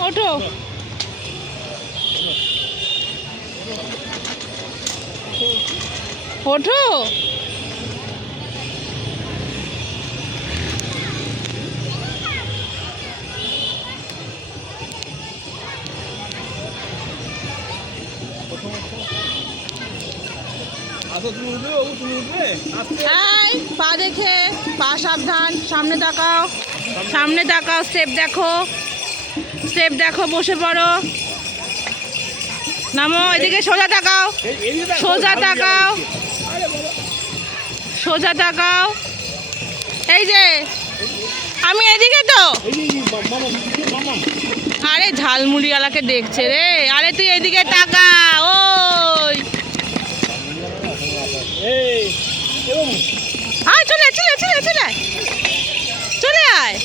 ওঠো। ওঠো। এই, পা দেখে, পা সাবধান, সামনে তাকাও, সামনে তাকাও, স্টেপ দেখো, স্টেপ দেখো, বসে পড়ো। নামো, এদিকে সোজা তাকাও, সোজা তাকাও, সোজা তাকাও। এই যে আমি এদিকে তো। আরে ঝালমুড়িওয়ালাকে দেখছে রে। আরে তুই এদিকে তাকা। ওই আয়, চলে চলে চলে চলে চলে আয়।